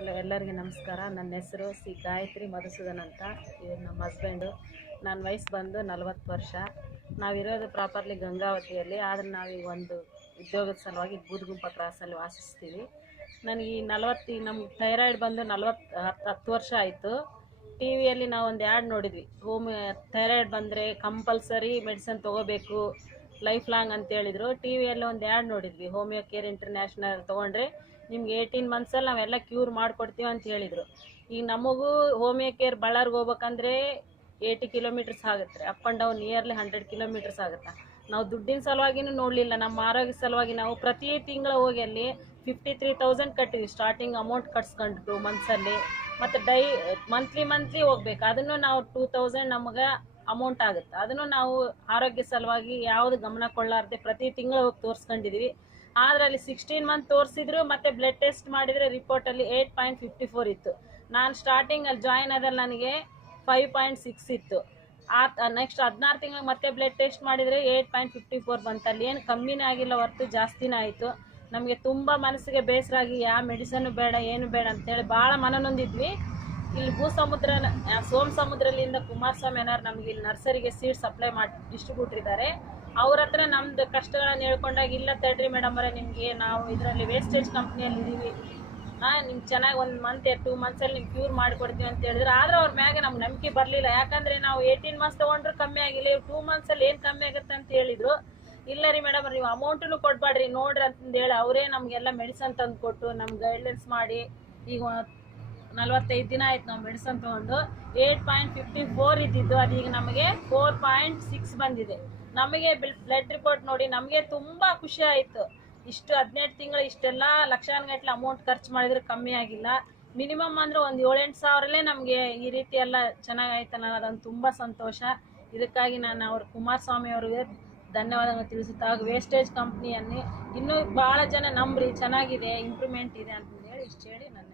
ಎಲ್ಲರಿಗೆ ನಮಸ್ಕಾರ. ನನ್ನ ಹೆಸರು ಸಿ ಗಾಯತ್ರಿ ಮಧುಸೂದನ್ ಅಂತ. ಇವ್ರು ನಮ್ಮ ಹಸ್ಬೆಂಡು. ನನ್ನ ವಯಸ್ಸು ಬಂದು 40 ವರ್ಷ. ನಾವಿರೋದು ಪ್ರಾಪರ್ಲಿ ಗಂಗಾವತಿಯಲ್ಲಿ. ಆದರೆ ನಾವೀಗ ಒಂದು ಉದ್ಯೋಗದ ಸಲುವಾಗಿ ಬೂದಗುಂಪ ಕ್ರಾಸಲ್ಲಿ ವಾಸಿಸ್ತೀವಿ. ನನಗೆ ನಮ್ಗೆ ಥೈರಾಯ್ಡ್ ಬಂದು 10 ವರ್ಷ ಆಯಿತು. ಟಿ ವಿಯಲ್ಲಿ ನಾವು ಒಂದು ಆ್ಯಡ್ ನೋಡಿದ್ವಿ, ಥೈರಾಯ್ಡ್ ಬಂದರೆ ಕಂಪಲ್ಸರಿ ಮೆಡಿಸಿನ್ ತೊಗೋಬೇಕು ಲೈಫ್ ಲಾಂಗ್ ಅಂತ ಹೇಳಿದರು. ಟಿ ವಿಯಲ್ಲಿ ಒಂದು ಆ್ಯಡ್ ನೋಡಿದ್ವಿ, ಹೋಮಿಯೋ ಕೇರ್ ಇಂಟರ್ನ್ಯಾಷನಲ್ ತೊಗೊಂಡ್ರೆ ನಿಮ್ಗೆ 18 ಮಂತ್ಸಲ್ಲಿ ನಾವೆಲ್ಲ ಕ್ಯೂರ್ ಮಾಡಿಕೊಡ್ತೀವಿ ಅಂತ ಹೇಳಿದರು. ಈಗ ನಮಗೂ ಹೋಮಿಯೋ ಕೇರ್ ಬಳ್ಳಾರಿಗೆ ಹೋಗ್ಬೇಕಂದ್ರೆ 80 ಕಿಲೋಮೀಟರ್ಸ್ ಆಗುತ್ತೆ, up and down nearly 100 kilometers ಆಗುತ್ತೆ. ನಾವು ದುಡ್ಡಿನ ಸಲುವಾಗಿನೂ ನೋಡಲಿಲ್ಲ, ನಮ್ಮ ಆರೋಗ್ಯ ಸಲುವಾಗಿ ನಾವು ಪ್ರತಿ ತಿಂಗಳು ಹೋಗಿ ಅಲ್ಲಿ 53,000 ಕಟ್ಟಿದ್ವಿ. ಸ್ಟಾರ್ಟಿಂಗ್ ಅಮೌಂಟ್ ಕಟ್ಸ್ಕೊಂಡು 2 ಮಂತ್ಸಲ್ಲಿ, ಮತ್ತು ಮಂತ್ಲಿ ಹೋಗ್ಬೇಕು. ಅದನ್ನು ನಾವು 2,000 ನಮಗೆ ಅಮೌಂಟ್ ಆಗುತ್ತೆ. ಅದನ್ನು ನಾವು ಆರೋಗ್ಯ ಸಲುವಾಗಿ ಯಾವುದು ಗಮನ ಕೊಳ್ಳಾರ್ದೆ ಪ್ರತಿ ತಿಂಗಳು ಹೋಗಿ ತೋರಿಸ್ಕೊಂಡಿದ್ವಿ. ಆದರೆ ಅಲ್ಲಿ 16 ಮಂತ್ ತೋರಿಸಿದ್ರು, ಮತ್ತು ಬ್ಲಡ್ ಟೆಸ್ಟ್ ಮಾಡಿದರೆ ರಿಪೋರ್ಟಲ್ಲಿ 8.54 ಇತ್ತು. ನಾನು ಸ್ಟಾರ್ಟಿಂಗಲ್ಲಿ ಜಾಯಿನ್ ಆದಲ್ಲಿ ನನಗೆ 5.6 ಇತ್ತು. ನೆಕ್ಸ್ಟ್ 16 ತಿಂಗಳಿಗೆ ಮತ್ತೆ ಬ್ಲಡ್ ಟೆಸ್ಟ್ ಮಾಡಿದರೆ 8.54 ಬಂತಲ್ಲಿ. ಏನು ಕಮ್ಮಿನೇ ಆಗಿಲ್ಲ, ಹೊರತು ಜಾಸ್ತಿನೇ ಆಯಿತು. ನಮಗೆ ತುಂಬ ಮನಸ್ಸಿಗೆ ಬೇಸರ ಆಗಿ ಯಾವ ಮೆಡಿಸನ್ನು ಬೇಡ ಏನು ಬೇಡ ಅಂತೇಳಿ ಭಾಳ ಮನನೊಂದಿದ್ವಿ. ಇಲ್ಲಿ ಸೋಮ ಸಮುದ್ರದಿಂದ ಕುಮಾರಸ್ವಾಮಿ ಅನ್ನೋರು ನಮಗೆ ಇಲ್ಲಿ ನರ್ಸರಿಗೆ ಸೀಡ್ ಸಪ್ಲೈ ಮಾಡಿ ಡಿಸ್ಟ್ರಿಬ್ಯೂಟರ್ ಇದ್ದಾರೆ. ಅವ್ರ ಹತ್ರ ನಮ್ದು ಕಷ್ಟಗಳನ್ನ ಹೇಳ್ಕೊಂಡಾಗ, ಇಲ್ಲ ತಡ್ರಿ ಮೇಡಮ್ ಅವರೇ, ನಿಮಗೆ ನಾವು ಇದರಲ್ಲಿ ವೇಸ್ಟೇಜ್ ಕಂಪ್ನಿಯಲ್ಲಿ ಇದ್ದೀವಿ, ನಿಮ್ಗೆ ಚೆನ್ನಾಗಿ 1 ಮಂತ್ 2 ಮಂತ್ಸಲ್ಲಿ ನಿಮ್ಗೆ ಕ್ಯೂರ್ ಮಾಡಿಕೊಡ್ತೀವಿ ಅಂತ ಹೇಳಿದ್ರು. ಆದರೆ ಅವ್ರ ಮ್ಯಾಗೆ ನಮ್ಗೆ ನಂಬಿಕೆ ಬರಲಿಲ್ಲ. ಯಾಕಂದರೆ ನಾವು 18 ಮಂತ್ಸ್ ತೊಗೊಂಡ್ರು ಕಮ್ಮಿ ಆಗಿಲ್ಲ, 2 ಮಂತ್ಸಲ್ಲಿ ಏನು ಕಮ್ಮಿ ಆಗುತ್ತೆ ಅಂತ ಹೇಳಿದರು. ಇಲ್ಲ ರೀ ಮೇಡಮ್ ನೀವು ಅಮೌಂಟನ್ನು ಕೊಡಬೇಡ್ರಿ ನೋಡ್ರಿ ಅಂತಂದೇಳಿ ಅವರೇ ನಮಗೆಲ್ಲ ಮೆಡಿಸನ್ ತಂದು ಕೊಟ್ಟು ನಮ್ಗೆ ಗೈಡ್ಲೈನ್ಸ್ ಮಾಡಿ, ಈಗ 45 ದಿನ ಆಯ್ತು ನಾವು ಮೆಡಿಸನ್ ತೊಗೊಂಡು. 8.54 ಇದ್ದಿದ್ದು ಅದೀಗ ನಮಗೆ 4.6 ಬಂದಿದೆ. ನಮಗೆ ಬ್ಲಡ್ ರಿಪೋರ್ಟ್ ನೋಡಿ ನಮಗೆ ತುಂಬ ಖುಷಿ ಆಯಿತು. ಇಷ್ಟು 17 ತಿಂಗಳು ಇಷ್ಟೆಲ್ಲ ಲಕ್ಷಾನುಗಟ್ಟಲೆ ಅಮೌಂಟ್ ಖರ್ಚು ಮಾಡಿದ್ರೆ ಕಮ್ಮಿ ಆಗಿಲ್ಲ. ಮಿನಿಮಮ್ ಅಂದರೆ ಒಂದು 7-8 ಸಾವಿರಲ್ಲೇ ನಮಗೆ ಈ ರೀತಿ ಎಲ್ಲ ಚೆನ್ನಾಗಾಯ್ತಲ್ಲ, ಅದೊಂದು ತುಂಬ ಸಂತೋಷ. ಇದಕ್ಕಾಗಿ ನಾನು ಕುಮಾರಸ್ವಾಮಿ ಅವರಿಗೆ ಧನ್ಯವಾದಗಳು ತಿಳಿಸುತ್ತಾ, ಹಾಗೂ ವೇಸ್ಟೇಜ್ ಕಂಪ್ನಿಯಲ್ಲಿ ಇನ್ನೂ ಭಾಳ ಜನ ನಂಬ್ರಿ, ಚೆನ್ನಾಗಿದೆ, ಇಂಪ್ರೂವ್ಮೆಂಟ್ ಇದೆ ಅಂತಂದೇಳಿ ಇಷ್ಟು ಹೇಳಿ ನನ್ನ